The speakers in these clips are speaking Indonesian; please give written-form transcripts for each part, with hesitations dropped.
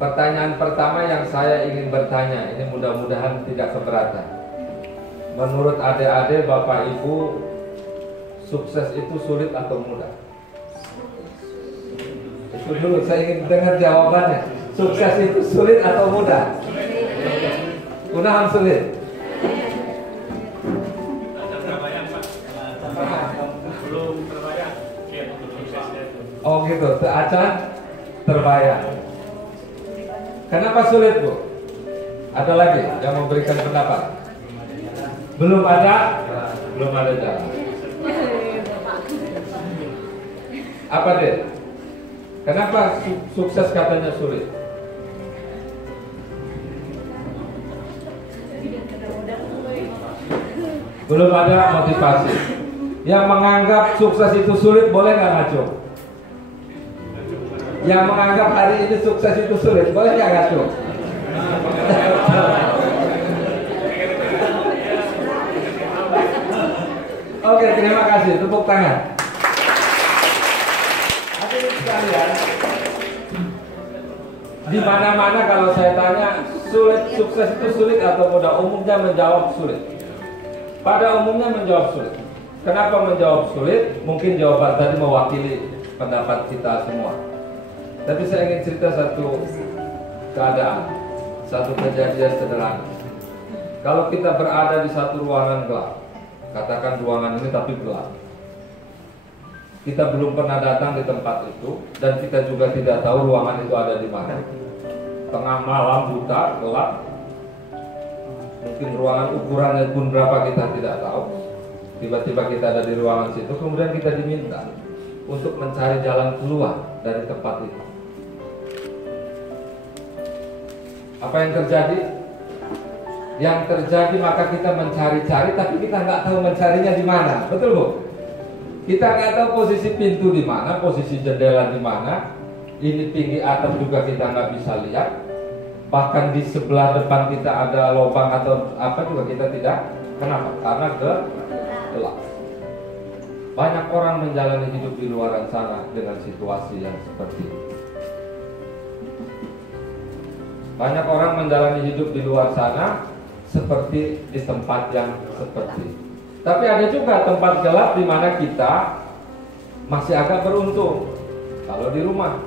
Pertanyaan pertama yang saya ingin bertanya, ini mudah-mudahan tidak keberatan. Menurut adik-adik, bapak ibu, sukses itu sulit atau mudah? Itu dulu saya ingin dengar jawabannya. Sukses itu sulit atau mudah? Mudah sulit. Belum terbayang. Oh gitu, acan terbayang. Kenapa sulit, Bu? Ada lagi yang memberikan pendapat? Belum ada? Belum ada jalan. Apa deh? Kenapa sukses katanya sulit? Belum ada motivasi. Yang menganggap sukses itu sulit boleh nggak ngaco? Yang menganggap hari ini sukses itu sulit boleh nggak ngaco? Oke, terima kasih. Tepuk tangan. Hadirin sekalian, di mana-mana kalau saya tanya sukses itu sulit atau mudah, umumnya menjawab sulit. Pada umumnya menjawab sulit. Kenapa menjawab sulit? Mungkin jawaban tadi mewakili pendapat kita semua. Tapi saya ingin cerita satu keadaan, satu kejadian sederhana. Kalau kita berada di satu ruangan gelap, katakan ruangan ini tapi gelap, kita belum pernah datang di tempat itu, dan kita juga tidak tahu ruangan itu ada di mana. Tengah malam buta, gelap, mungkin ruangan ukurannya pun berapa kita tidak tahu. Tiba-tiba kita ada di ruangan situ, kemudian kita diminta untuk mencari jalan keluar dari tempat itu. Apa yang terjadi? Yang terjadi maka kita mencari-cari, tapi kita nggak tahu mencarinya di mana, betul Bu? Kita nggak tahu posisi pintu di mana, posisi jendela di mana. Ini tinggi atap juga kita nggak bisa lihat. Bahkan di sebelah depan kita ada lubang atau apa juga kita tidak. Kenapa? Karena gelap. Banyak orang menjalani hidup di luar sana dengan situasi yang seperti ini. Banyak orang menjalani hidup di luar sana seperti di tempat yang seperti ini. Tapi ada juga tempat gelap di mana kita masih agak beruntung. Kalau di rumah,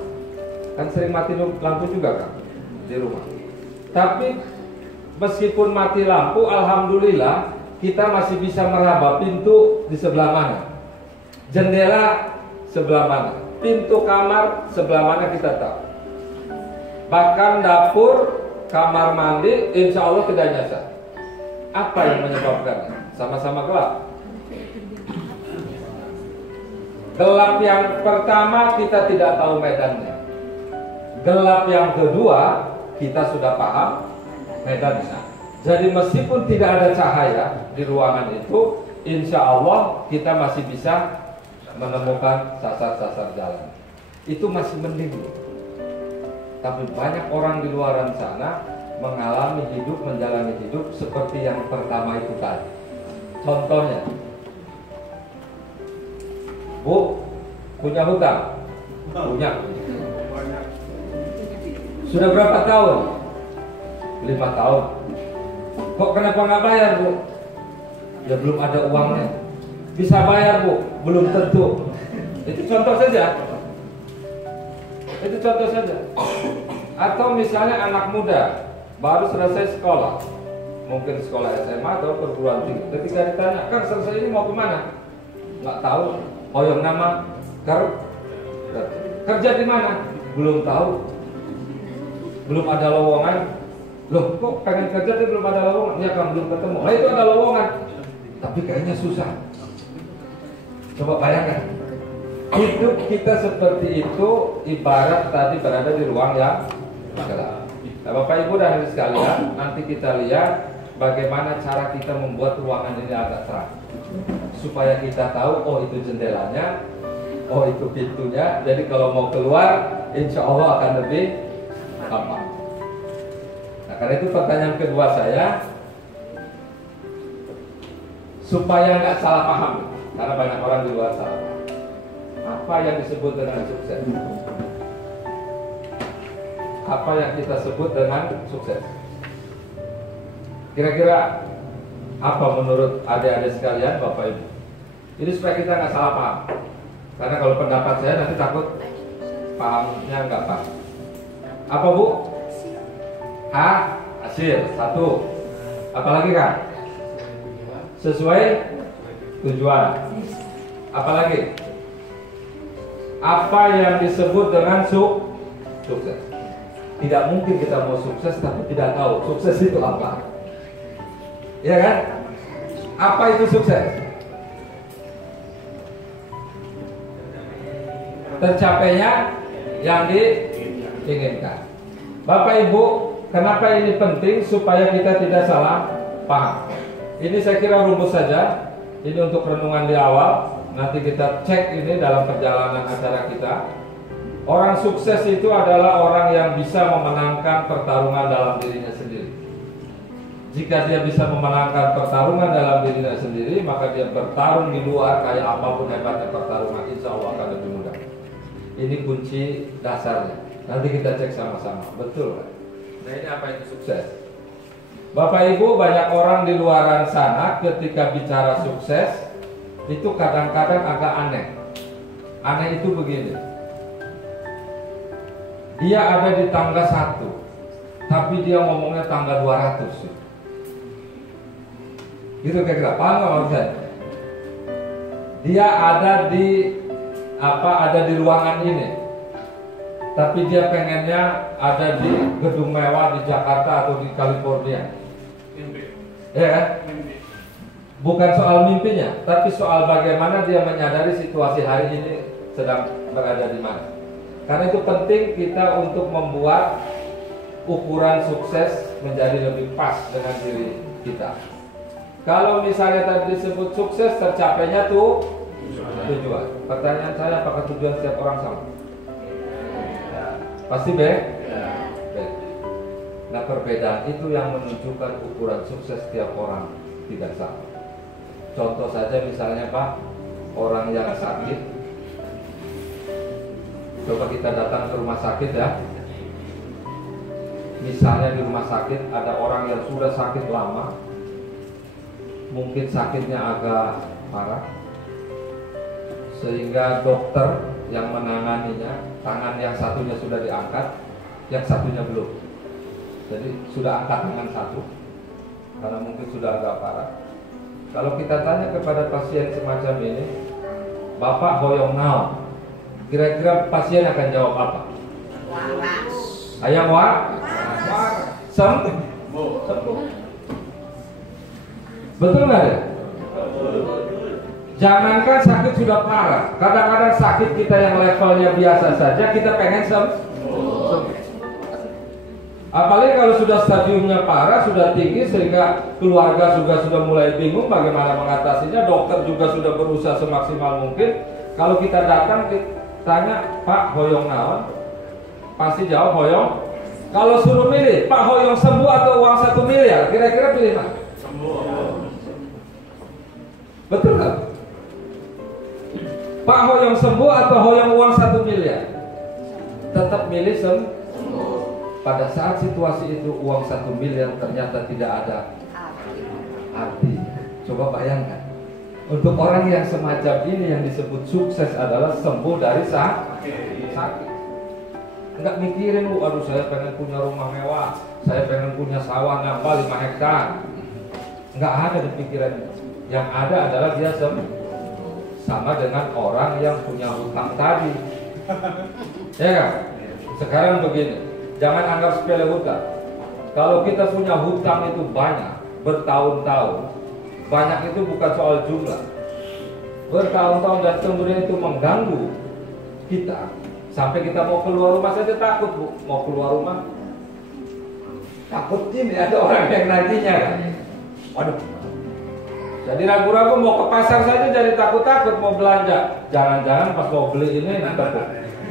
kan sering mati lampu juga kan di rumah. Tapi meskipun mati lampu, alhamdulillah kita masih bisa meraba pintu di sebelah mana, jendela sebelah mana, pintu kamar sebelah mana kita tahu. Bahkan dapur, kamar mandi, insya Allah tidak nyasar. Apa yang menyebabkannya? Sama-sama gelap. Gelap yang pertama kita tidak tahu medannya. Gelap yang kedua kita sudah paham medannya. Jadi meskipun tidak ada cahaya di ruangan itu, insya Allah kita masih bisa menemukan sasar-sasar jalan. Itu masih mending. Tapi banyak orang di luar sana mengalami hidup, menjalani hidup seperti yang pertama itu tadi. Contohnya, Bu, punya hutang? Punya. Sudah berapa tahun? 5 tahun. Kok kenapa nggak bayar, Bu? Ya belum ada uangnya. Bisa bayar, Bu? Belum tentu. Itu contoh saja. Itu contoh saja. Atau misalnya anak muda baru selesai sekolah, mungkin sekolah SMA atau perguruan tinggi. Ketika ditanya, Kang selesai ini mau kemana? Nggak tahu. Oh yang nama kerja di mana? Belum tahu. Belum ada lowongan. Loh kok pengen kerja tapi belum ada lowongan? Ya kan belum ketemu. Nah itu ada lowongan, tapi kayaknya susah. Coba bayangkan, hidup kita seperti itu ibarat tadi berada di ruang yang gelap. Nah, Bapak Ibu dan Hadirin sekalian, nanti kita lihat bagaimana cara kita membuat ruangan ini agak terang, supaya kita tahu, oh itu jendelanya, oh itu pintunya. Jadi kalau mau keluar, insya Allah akan lebih gampang. Nah, karena itu pertanyaan kedua saya, supaya nggak salah paham, karena banyak orang di luar salah paham. Apa yang disebut dengan sukses? apa yang kita sebut dengan sukses. Kira-kira apa menurut adik-adik sekalian, Bapak Ibu? Ini supaya kita nggak salah paham. Karena kalau pendapat saya nanti takut pahamnya nggak pas. Apa Bu? Hasil. Satu. Apalagi Kak? Sesuai tujuan. Apalagi? Apa yang disebut dengan sukses? Tidak mungkin kita mau sukses tapi tidak tahu sukses itu apa. Ya kan? Apa itu sukses? Tercapainya yang diinginkan. Bapak Ibu, kenapa ini penting? Supaya kita tidak salah paham. Ini saya kira rumus saja. Ini untuk renungan di awal. Nanti kita cek ini dalam perjalanan acara kita. Orang sukses itu adalah orang yang bisa memenangkan pertarungan dalam dirinya sendiri. Jika dia bisa memenangkan pertarungan dalam dirinya sendiri, maka dia bertarung di luar kayak apapun hebatnya pertarungan, insya Allah akan lebih mudah. Ini kunci dasarnya. Nanti kita cek sama-sama. Betul kan? Nah, ini apa itu sukses? Bapak Ibu, banyak orang di luaran sana ketika bicara sukses itu kadang-kadang agak aneh. Aneh itu begini. Dia ada di tangga 1, tapi dia ngomongnya tangga 200. Gitu kira-kira, paham nggak maksud saya? Dia ada di ruangan ini, tapi dia pengennya ada di gedung mewah di Jakarta atau di California. Mimpi. Ya kan? Mimpi. Bukan soal mimpinya, tapi soal bagaimana dia menyadari situasi hari ini sedang berada di mana. Karena itu penting kita untuk membuat ukuran sukses menjadi lebih pas dengan diri kita. Kalau misalnya tadi disebut sukses, tercapainya tujuan. Pertanyaan saya, apakah tujuan setiap orang sama? Pasti beda. Nah, perbedaan itu yang menunjukkan ukuran sukses setiap orang tidak sama. Contoh saja misalnya Pak, orang yang sakit. Coba kita datang ke rumah sakit ya. Misalnya di rumah sakit ada orang yang sudah sakit lama, mungkin sakitnya agak parah, sehingga dokter yang menanganinya, tangan yang satunya sudah diangkat, yang satunya belum. Jadi sudah angkat tangan satu, karena mungkin sudah agak parah. Kalau kita tanya kepada pasien semacam ini, Bapak hoyong naon? Kira-kira pasien akan jawab apa? Waras. Ayam sembuh. Betul nggak ya? Jangankan sakit sudah parah, kadang-kadang sakit kita yang levelnya biasa saja kita pengen sembuh. Apalagi kalau sudah stadiumnya parah, sudah tinggi sehingga keluarga juga sudah mulai bingung bagaimana mengatasinya. Dokter juga sudah berusaha semaksimal mungkin. Kalau kita datang tanya, Pak hoyong naon? Pasti jawab hoyong. Kalau suruh milih, Pak hoyong sembuh atau uang 1 miliar, kira-kira pilih mana? Sembuh. Betul nggak? Pak hoyong sembuh atau hoyong uang 1 miliar? Tetap milih sembuh. Pada saat situasi itu uang 1 miliar ternyata tidak ada arti. Coba bayangkan. Untuk orang yang semacam ini yang disebut sukses adalah sembuh dari sakit. Enggak mikirin, aduh saya pengen punya rumah mewah, saya pengen punya sawah nambah 5 hektar. Enggak ada di pikiran. Yang ada adalah dia sembuh. Sama dengan orang yang punya hutang tadi. Ya kan? Sekarang begini. Jangan anggap sepele hutang. Kalau kita punya hutang itu banyak, bertahun-tahun, banyak itu bukan soal jumlah. Bertahun-tahun dan kemudian itu mengganggu kita. Sampai kita mau keluar rumah saja takut, Bu. Mau keluar rumah takut ini ada orang yang naginya kan. Waduh. Jadi ragu-ragu mau ke pasar saja jadi takut-takut mau belanja. Jangan-jangan pas mau beli ini nanti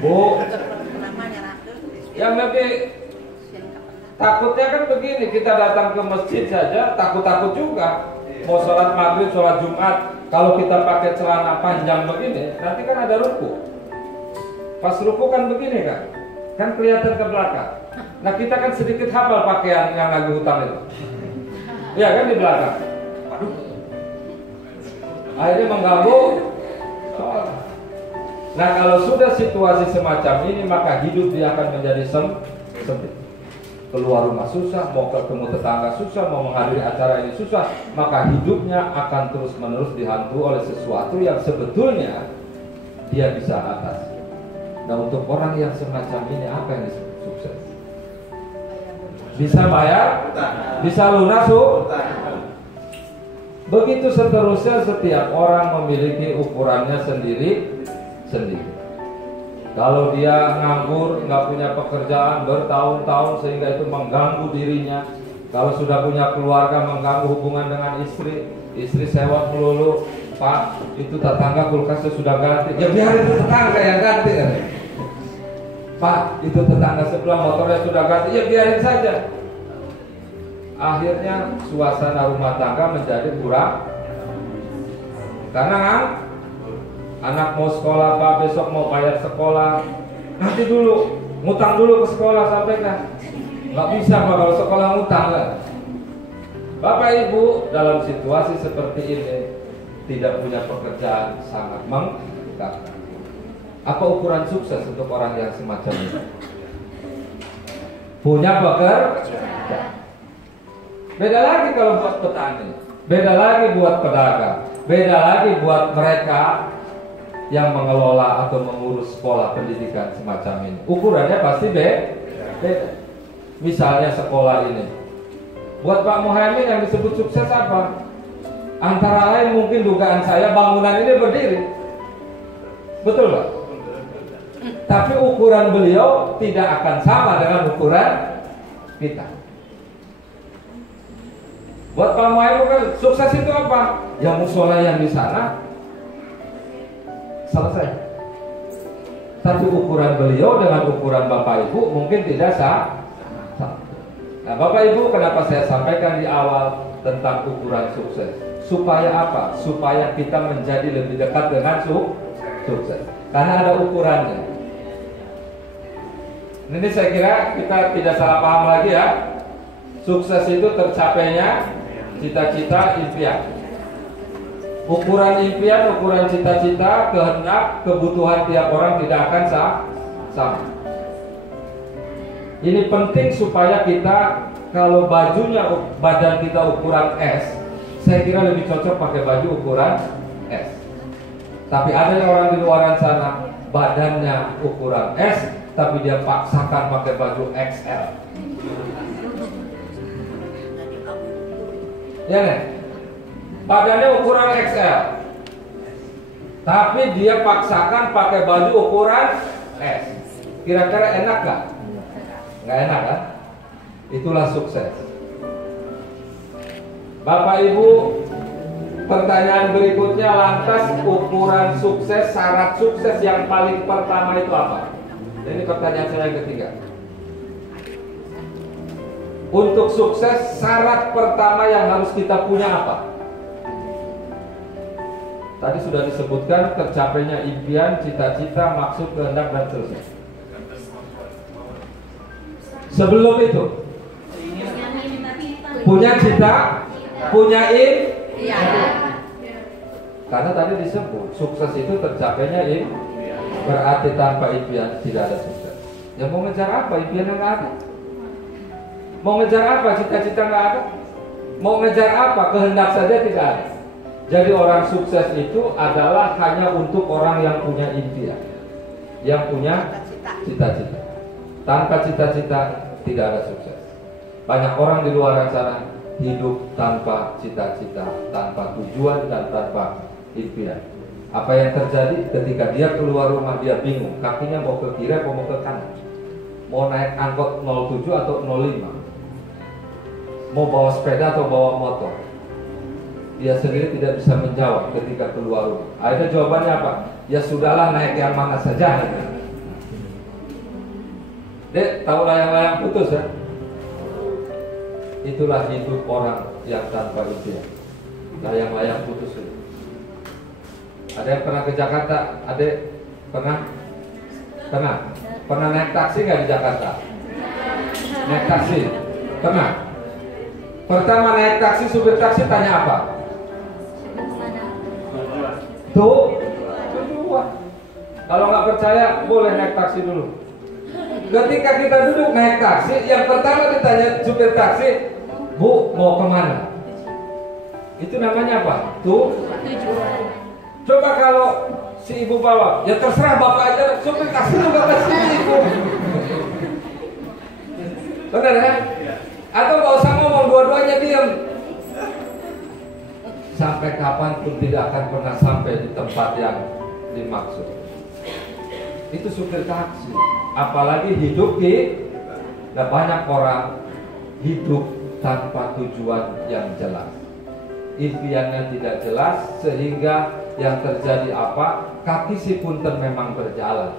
Bu. Yang lebih takutnya kan begini, kita datang ke masjid saja takut-takut juga. Mau sholat maghrib, sholat Jumat, kalau kita pakai celana panjang begini, nanti kan ada ruku. Pas ruku kan begini kan kelihatan ke belakang. Nah kita kan sedikit hafal pakaian yang lagi hutang itu. Ya kan di belakang. Waduh. Akhirnya mengganggu. Nah kalau sudah situasi semacam ini, maka hidup dia akan menjadi sempit. Keluar rumah susah, mau ketemu tetangga susah, mau menghadiri acara ini susah, maka hidupnya akan terus-menerus dihantui oleh sesuatu yang sebetulnya dia bisa atasi. Nah untuk orang yang semacam ini, apa yang disebut sukses? Bisa bayar, bisa lunas, begitu seterusnya. Setiap orang memiliki ukurannya sendiri-sendiri. Kalau dia nganggur, nggak punya pekerjaan bertahun-tahun sehingga itu mengganggu dirinya. Kalau sudah punya keluarga, mengganggu hubungan dengan istri sewot melulu. Pak, itu tetangga kulkasnya sudah ganti. Ya biar itu tetangga yang ganti kan. Pak, itu tetangga sebelah motornya sudah ganti. Ya biarin saja. Akhirnya suasana rumah tangga menjadi kurang. Karena kan anak mau sekolah, Pak, besok mau bayar sekolah, nanti dulu, ngutang dulu ke sekolah sampai kan. Nggak bisa Pak kalau sekolah ngutang kan. Bapak Ibu dalam situasi seperti ini tidak punya pekerjaan sangat mengganggu. Apa ukuran sukses untuk orang yang semacam ini? Punya pekerjaan. Beda lagi kalau buat petani, beda lagi buat pedagang, beda lagi buat mereka yang mengelola atau mengurus sekolah pendidikan semacam ini. Ukurannya pasti beda. Misalnya sekolah ini, buat Pak Muhammad yang disebut sukses apa? Antara lain mungkin dugaan saya bangunan ini berdiri. Betul Pak? Tapi ukuran beliau tidak akan sama dengan ukuran kita. Buat Pak Muhammad kan sukses itu apa? Ya musola yang di sana selesai. Tapi ukuran beliau dengan ukuran Bapak Ibu mungkin tidak sama. Nah Bapak Ibu, kenapa saya sampaikan di awal tentang ukuran sukses? Supaya apa? Supaya kita menjadi lebih dekat dengan sukses. Karena ada ukurannya. Ini saya kira kita tidak salah paham lagi ya. Sukses itu tercapainya cita-cita, impian. Ukuran impian, ukuran cita-cita, kehendak, kebutuhan tiap orang tidak akan sama. Ini penting supaya kita, kalau bajunya badan kita ukuran S, saya kira lebih cocok pakai baju ukuran S. Tapi ada yang orang di luar sana badannya ukuran S, tapi dia paksakan pakai baju XL. Ya nih, badannya ukuran XL, tapi dia paksakan pakai baju ukuran S. Kira-kira enak gak? Nggak enak kan? Itulah sukses. Bapak Ibu, pertanyaan berikutnya, lantas ukuran sukses, syarat sukses yang paling pertama itu apa? Ini pertanyaan saya yang ketiga. Untuk sukses, syarat pertama yang harus kita punya apa? Tadi sudah disebutkan tercapainya impian, cita-cita, maksud, kehendak, dan seterusnya. Sebelum itu punya cita, punya karena tadi disebut sukses itu tercapainya berarti tanpa impian tidak ada sukses. Ya mau ngejar apa? Impian nggak ada. Mau ngejar apa? Cita-cita nggak ada. Mau ngejar apa? Kehendak saja tidak ada. Jadi orang sukses itu adalah hanya untuk orang yang punya impian, yang punya cita-cita. Tanpa cita-cita tidak ada sukses. Banyak orang di luar sana hidup tanpa cita-cita, tanpa tujuan, dan tanpa impian. Apa yang terjadi ketika dia keluar rumah, dia bingung, kakinya mau ke kiri atau mau ke kanan, mau naik angkot 07 atau 05, mau bawa sepeda atau bawa motor. Dia sendiri tidak bisa menjawab ketika keluar rumah. Akhirnya jawabannya apa? Ya sudahlah, naik yang mana saja. Dek, tahu layang-layang putus ya? Itulah hidup orang yang tanpa impian. Layang-layang putus itu. Ada yang pernah ke Jakarta? Adek pernah? Pernah? Pernah naik taksi nggak di Jakarta? Naik taksi. Pernah? Pertama naik taksi, supir taksi tanya apa? Tujuan. Kalau nggak percaya, boleh naik taksi dulu. Ketika kita duduk naik taksi, yang pertama ditanya supir taksi, Bu, mau kemana? Itu namanya apa? Tujuan. Coba kalau si ibu bawa, ya terserah bapak aja, supir taksi juga kasih ibu. Benar kan? Atau nggak usah ngomong, dua-duanya diam. Sampai kapanpun tidak akan pernah sampai di tempat yang dimaksud. Itu supir taksi. Apalagi hidup nah banyak orang hidup tanpa tujuan yang jelas. Impiannya tidak jelas sehingga yang terjadi apa? Kaki si punten memang berjalan,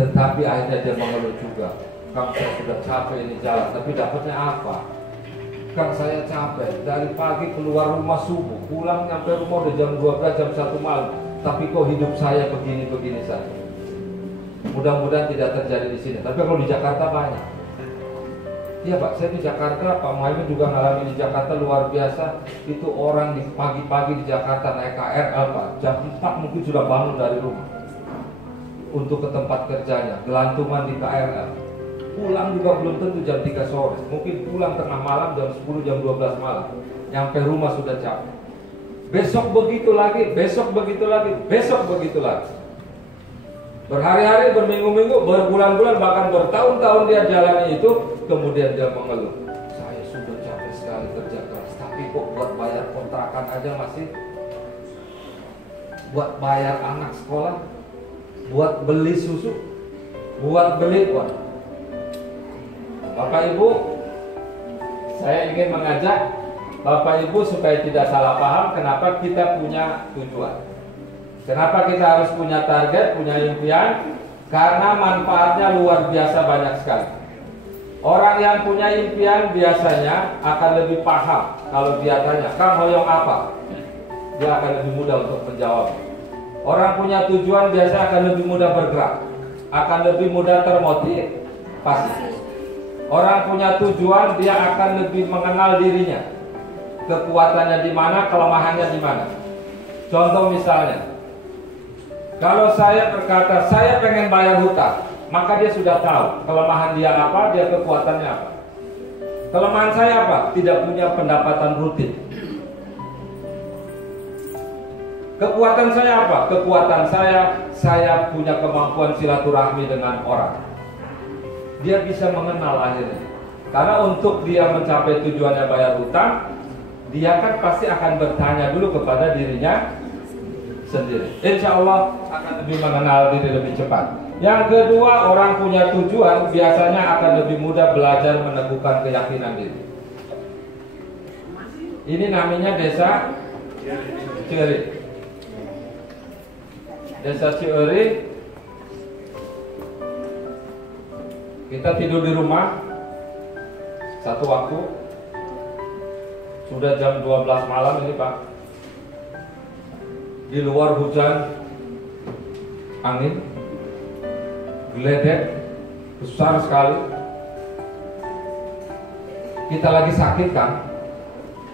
tetapi akhirnya dia mengeluh juga. Kang, saya sudah capek ini jalan, tapi dapatnya apa? Kang, saya capek dari pagi keluar rumah subuh, pulang sampai rumah udah jam 12, jam 1 malam, tapi kok hidup saya begini-begini saja. Mudah-mudahan tidak terjadi di sini. Tapi kalau di Jakarta banyak. Iya Pak, saya di Jakarta, Pak Muhammad juga ngalami di Jakarta luar biasa. Itu orang di pagi-pagi di Jakarta naik KRL Pak, jam 4 mungkin sudah bangun dari rumah untuk ke tempat kerjanya, gelantungan di KRL. Pulang juga belum tentu jam 3 sore, mungkin pulang tengah malam jam 10, jam 12 malam. Nyampe rumah sudah capek. Besok begitu lagi, besok begitu lagi, besok begitu lagi. Berhari-hari, berminggu-minggu, berbulan-bulan, bahkan bertahun-tahun dia jalani itu. Kemudian dia mengeluh, saya sudah capek sekali kerja keras, tapi kok buat bayar kontrakan aja masih, buat bayar anak sekolah, buat beli susu, buat beli uang. Bapak Ibu, saya ingin mengajak Bapak Ibu supaya tidak salah paham kenapa kita punya tujuan. Kenapa kita harus punya target, punya impian? Karena manfaatnya luar biasa banyak sekali. Orang yang punya impian biasanya akan lebih paham. Kalau dia tanya, Kang hoyong apa? Dia akan lebih mudah untuk menjawab. Orang punya tujuan biasanya akan lebih mudah bergerak, akan lebih mudah termotivasi. Orang punya tujuan, dia akan lebih mengenal dirinya, kekuatannya di mana, kelemahannya di mana. Contoh misalnya, kalau saya berkata saya pengen bayar hutang, maka dia sudah tahu kelemahan dia apa, dia kekuatannya apa. Kelemahan saya apa? Tidak punya pendapatan rutin. Kekuatan saya apa? Kekuatan saya punya kemampuan silaturahmi dengan orang. Dia bisa mengenal akhirnya. Karena untuk dia mencapai tujuannya bayar hutang, dia kan pasti akan bertanya dulu kepada dirinya sendiri. Insya Allah akan lebih mengenal diri lebih cepat. Yang kedua, orang punya tujuan biasanya akan lebih mudah belajar meneguhkan keyakinan diri. Ini namanya desa Cieri. Desa Cieri. Kita tidur di rumah. Satu waktu sudah jam 12 malam ini Pak. Di luar hujan, angin, geledek besar sekali. Kita lagi sakit kan,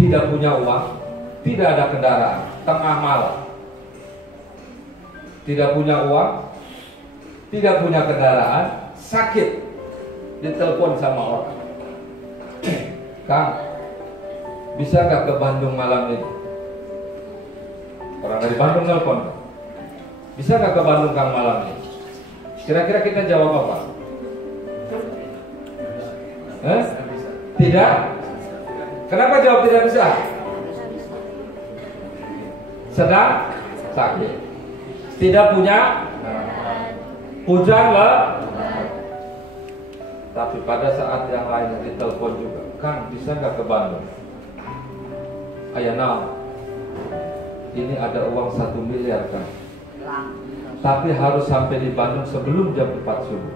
tidak punya uang, tidak ada kendaraan, tengah malam, tidak punya uang, tidak punya kendaraan, sakit, ditelepon sama orang, Kang, bisa nggak ke Bandung malam ini? Orang dari Bandung telepon, bisa nggak ke Bandung Kang malam ini? Kira-kira kita jawab apa? Tidak? Kenapa jawab tidak bisa? Sedang sakit, tidak punya, hujan lah. Tapi pada saat yang lain ditelepon juga, Kang bisa nggak ke Bandung? Ayah now, ini ada uang 1 miliar Kang, tapi harus sampai di Bandung sebelum jam 4 subuh.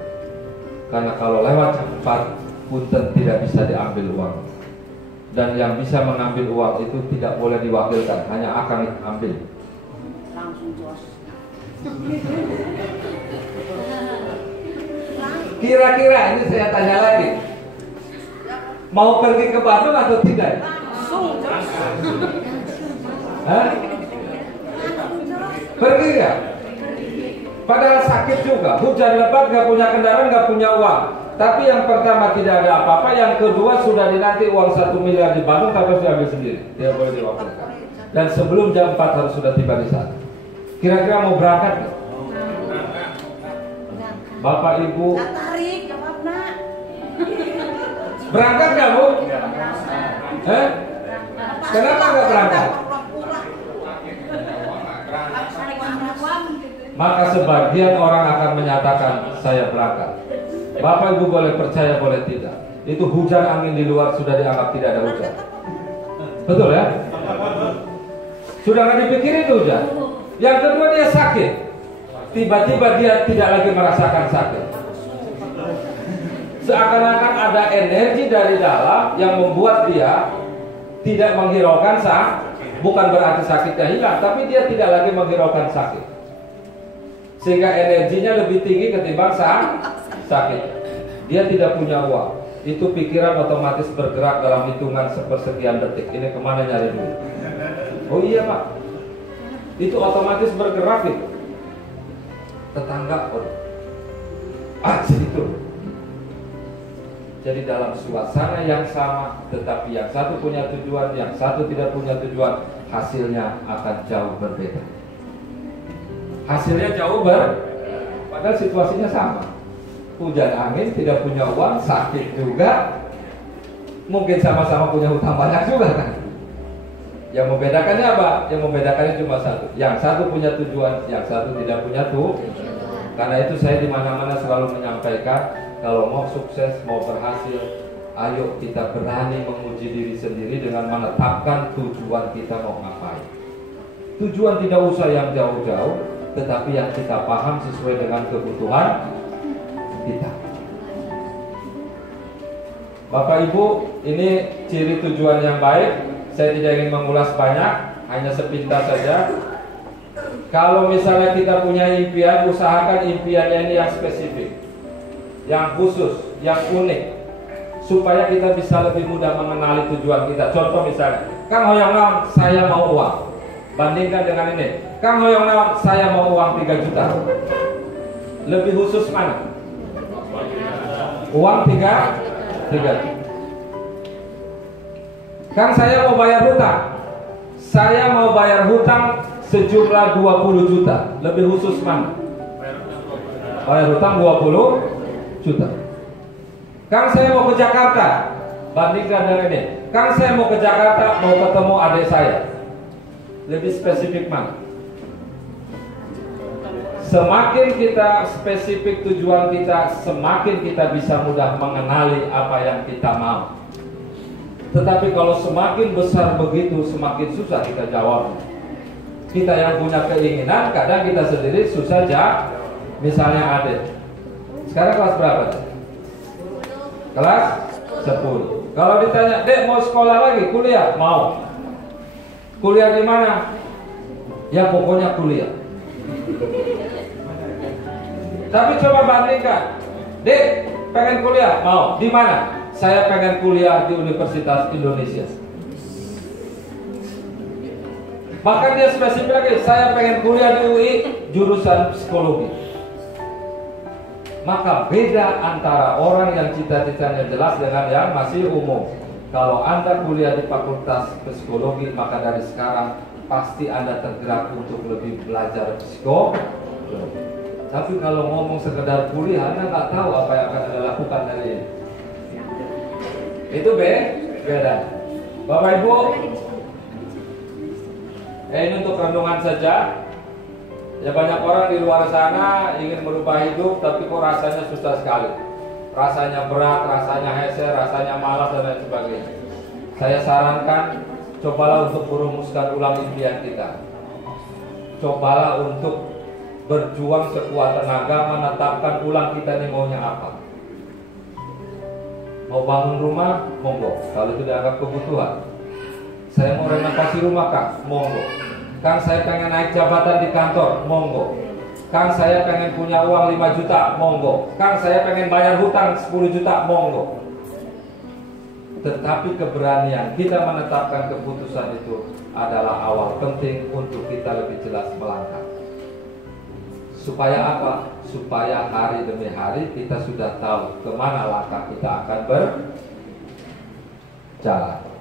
Karena kalau lewat jam 4, punten tidak bisa diambil uang. Dan yang bisa mengambil uang itu tidak boleh diwakilkan, hanya akan ambil. Langsung jos. Kira-kira ini saya tanya lagi, mau pergi ke Bandung atau tidak? Hah? Pergi ya? Padahal sakit juga, hujan lebat, gak punya kendaraan, gak punya uang. Tapi yang pertama tidak ada apa-apa, yang kedua sudah dinanti uang 1 miliar di Bandung, tapi harus diambil sendiri, tidak boleh diwakilkan. Dan sebelum jam 4 harus sudah tiba di sana. Kira-kira mau berangkat gak? Bapak Ibu berangkat gak Bu? Kenapa gak berangkat? Maka sebagian orang akan menyatakan saya berangkat. Bapak Ibu boleh percaya boleh tidak, itu hujan angin di luar sudah dianggap tidak ada hujan. Betul ya? Sudah nggak dipikir itu hujan. Yang kedua dia sakit, tiba-tiba dia tidak lagi merasakan sakit. Seakan-akan ada energi dari dalam yang membuat dia tidak menghiraukan sakit. Bukan berarti sakitnya hilang, tapi dia tidak lagi menghiraukan sakit, sehingga energinya lebih tinggi ketimbang sakit. Dia tidak punya uang. Itu pikiran otomatis bergerak dalam hitungan sepersekian detik. Ini kemana nyari duit? Oh iya Pak, itu otomatis bergerak itu. Tetangga itu. Jadi dalam suasana yang sama, tetapi yang satu punya tujuan, yang satu tidak punya tujuan, hasilnya akan jauh berbeda. Hasilnya jauh padahal situasinya sama. Hujan angin, tidak punya uang, sakit juga, mungkin sama-sama punya hutang banyak juga kan. Yang membedakannya apa? Yang membedakannya cuma satu. Yang satu punya tujuan, yang satu tidak punya tuh. Karena itu saya di mana-mana selalu menyampaikan, kalau mau sukses, mau berhasil, ayo kita berani menguji diri sendiri dengan menetapkan tujuan kita mau ngapain. Tujuan tidak usah yang jauh-jauh, tetapi yang kita paham sesuai dengan kebutuhan kita. Bapak Ibu, ini ciri tujuan yang baik. Saya tidak ingin mengulas banyak, hanya sepintas saja. Kalau misalnya kita punya impian, usahakan impiannya ini yang spesifik, yang khusus, yang unik, supaya kita bisa lebih mudah mengenali tujuan kita. Contoh misalnya, Kang Hoyong Naon, saya mau uang. Bandingkan dengan ini, Kang Hoyong Naon, saya mau uang 3 juta. Lebih khusus mana? Uang 3 juta. Kang saya mau bayar hutang. Saya mau bayar hutang sejumlah 20 juta. Lebih khusus mana? Bayar hutang 20 juta. Kang saya mau ke Jakarta. Bandingkan dengan ini, Kang saya mau ke Jakarta, mau ketemu adik saya. Lebih spesifik mana? Semakin kita spesifik tujuan kita, semakin kita bisa mudah mengenali apa yang kita mau. Tetapi kalau semakin besar begitu, semakin susah kita jawab. Kita yang punya keinginan, kadang kita sendiri susah jawab. Misalnya adik, sekarang kelas berapa? Kelas 10. Kalau ditanya, Dek mau sekolah lagi, kuliah? Mau. Kuliah di mana? Ya pokoknya kuliah. Tapi coba bandingkan, Dek pengen kuliah? Mau. Di mana? Saya pengen kuliah di Universitas Indonesia. Bahkan dia spesifik lagi, saya pengen kuliah di UI jurusan psikologi. Maka beda antara orang yang cita-citanya jelas dengan yang masih umum. Kalau Anda kuliah di Fakultas Psikologi, maka dari sekarang pasti Anda tergerak untuk lebih belajar psikologi. Tapi kalau ngomong sekedar kuliah, Anda nggak tahu apa yang akan Anda lakukan dari ini. Itu beda. Bapak Ibu, ini untuk renungan saja. Ya banyak orang di luar sana ingin merubah hidup, tapi kok rasanya susah sekali. Rasanya berat, rasanya hese, rasanya malas dan lain sebagainya. Saya sarankan, cobalah untuk merumuskan ulang impian kita. Cobalah untuk berjuang sekuat tenaga menetapkan ulang kita ini maunya apa. Mau bangun rumah, monggo. Kalau itu dianggap kebutuhan. Saya mau renovasi rumah, Kang, monggo. Kang saya pengen naik jabatan di kantor, monggo. Kang saya pengen punya uang 5 juta, monggo. Kang saya pengen bayar hutang 10 juta, monggo. Tetapi keberanian kita menetapkan keputusan itu adalah awal penting untuk kita lebih jelas melangkah. Supaya apa? Supaya hari demi hari kita sudah tahu kemana langkah kita akan berjalan.